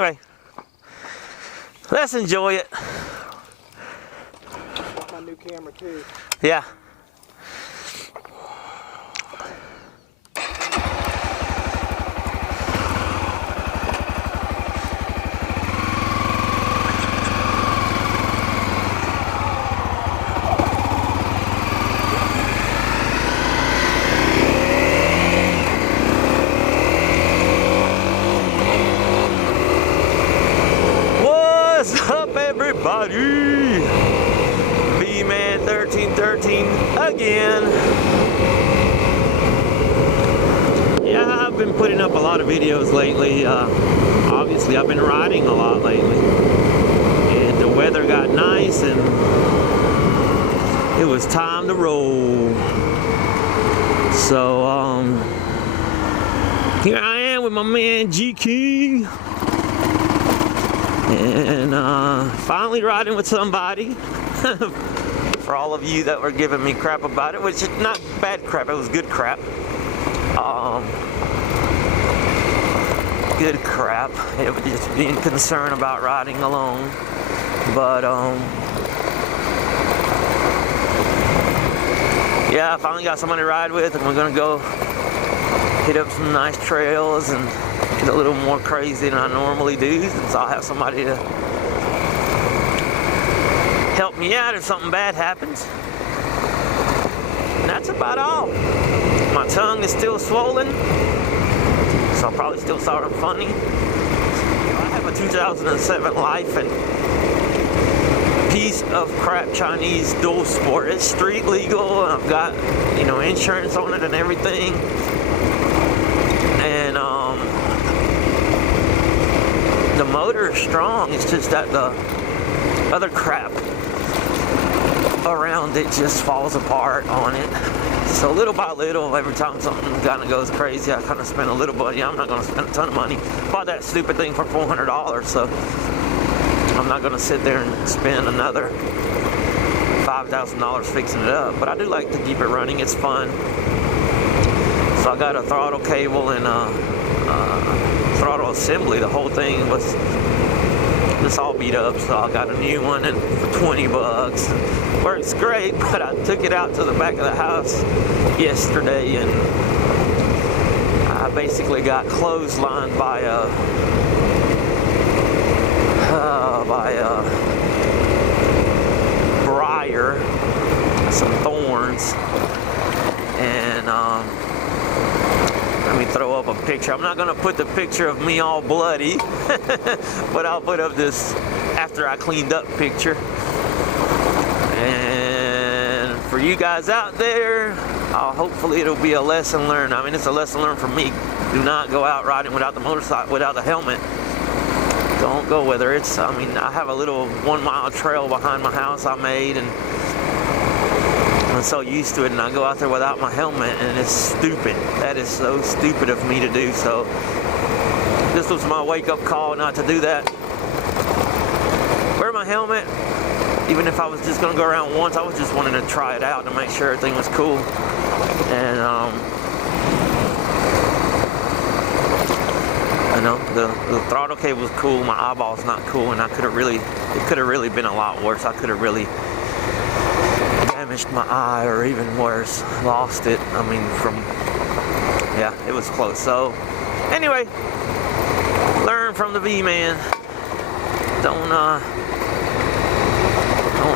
Anyway, let's enjoy it. Got my new camera too. Yeah. What's up, everybody? B-Man 1313 again. Yeah, I've been putting up a lot of videos lately. Obviously, I've been riding a lot lately. And the weather got nice and it was time to roll. So, here I am with my man G King. And finally riding with somebody. For all of you that were giving me crap about it, which is not bad crap, it was good crap. Good crap. It was just being concerned about riding alone. But yeah, I finally got somebody to ride with, and we're gonna go hit up some nice trails and get a little more crazy than I normally do, since I'll have somebody to help me out if something bad happens. And that's about all. My tongue is still swollen, so I'll probably still sound funny. I have a 2007 Life and piece of crap Chinese dual sport. It's street legal. I've got, you know, insurance on it and everything. And the motor is strong. It's just that the other crap around it just falls apart on it. So little by little, every time something kind of goes crazy, I kind of spend a little money. I'm not going to spend a ton of money. Bought that stupid thing for $400, so I'm not going to sit there and spend another $5,000 fixing it up. But I do like to keep it running. It's fun. So I got a throttle cable and throttle assembly. The whole thing was just all beat up, so I got a new one and for 20 bucks. Works great, but I took it out to the back of the house yesterday and I basically got clotheslined by a briar, some thorns, and let me throw up a picture. I'm not going to put the picture of me all bloody, but I'll put up this after I cleaned up picture. And for you guys out there, hopefully it'll be a lesson learned. I mean, it's a lesson learned for me. Do not go out riding without the motorcycle, without the helmet. Don't go, whether it's, I mean, I have a little 1 mile trail behind my house I made, and I'm so used to it, and I go out there without my helmet, and it's stupid. That is so stupid of me to do. So this was my wake-up call not to do that. Wear my helmet. Even if I was just going to go around once, I was just wanting to try it out to make sure everything was cool. And you know, the throttle cable was cool. My eyeball's not cool, and it could have really been a lot worse. I could have really damaged my eye, or even worse, lost it. I mean, yeah, it was close. So anyway, learn from the V-Man. Don't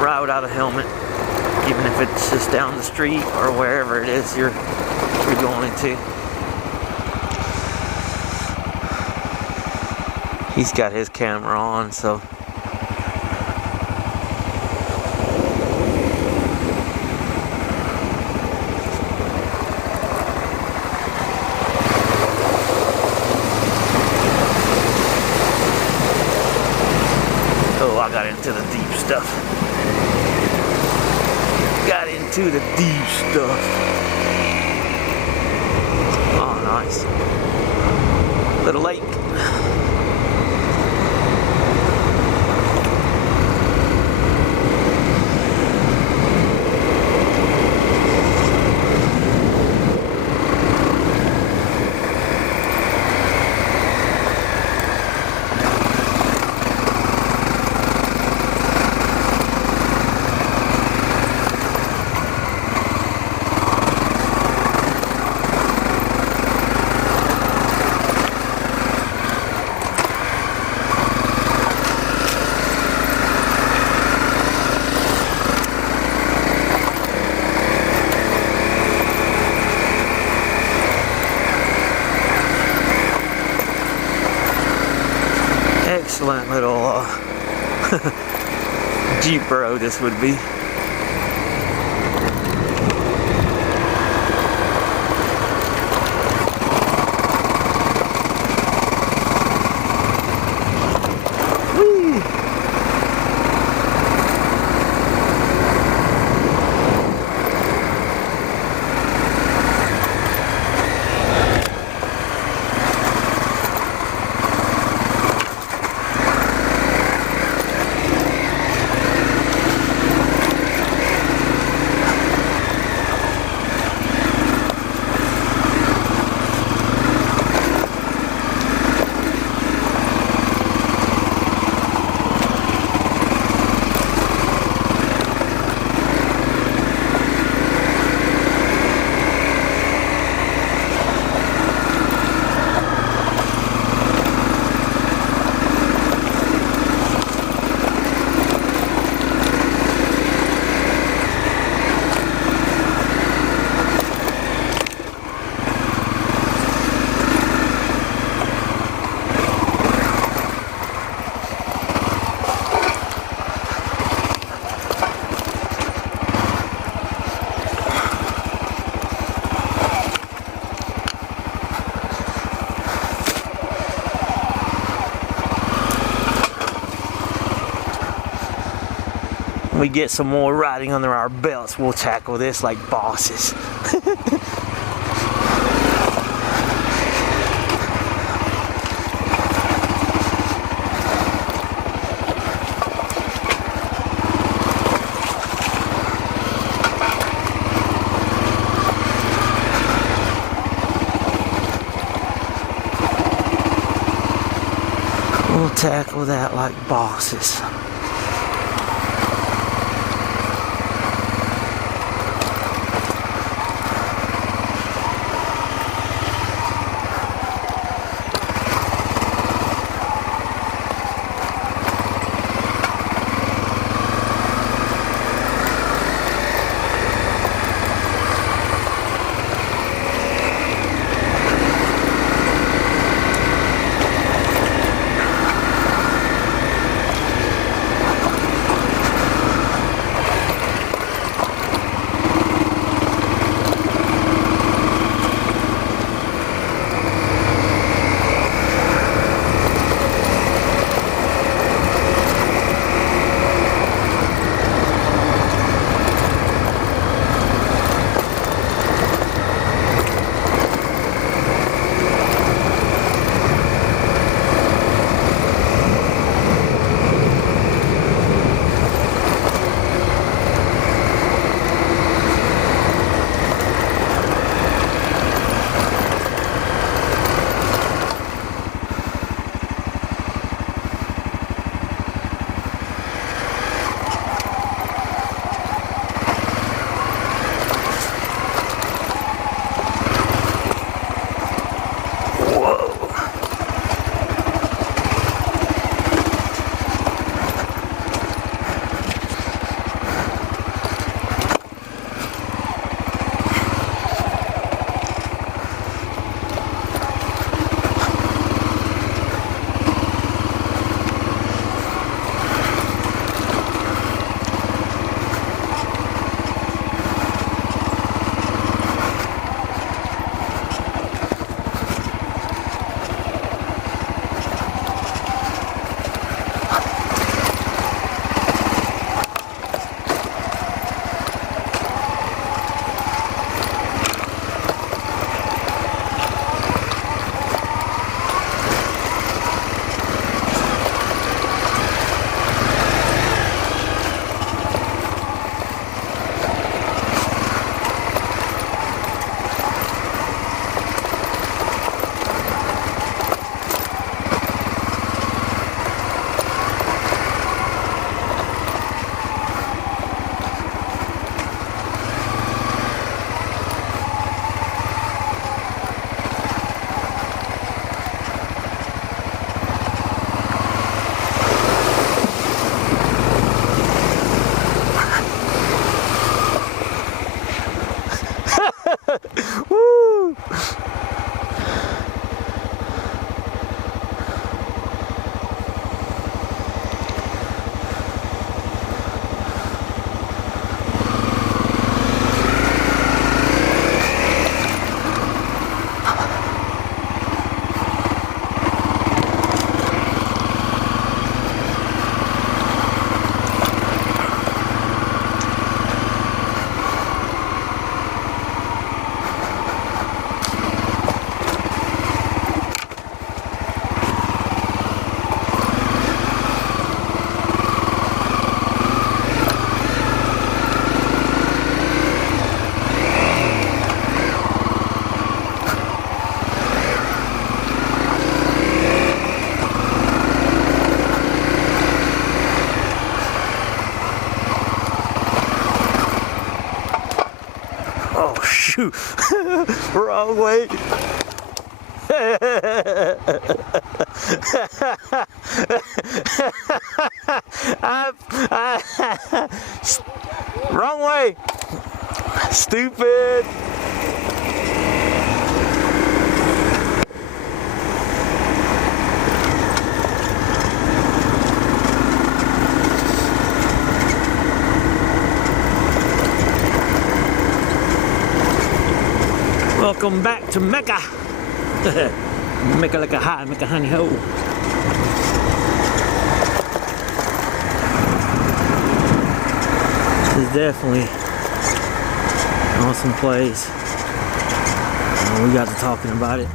ride without a helmet, even if it's just down the street or wherever it is you're going to. He's got his camera on, so I got into the deep stuff. Got into the deep stuff. Oh, nice. Little lake. Jeep Bro this would be. We get some more riding under our belts, we'll tackle this like bosses. We'll tackle that like bosses. Wrong way. Wrong way. Stupid. Welcome back to Mecca. Mecca like a high, Mecca honey ho. This is definitely an awesome place. We got to talking about it.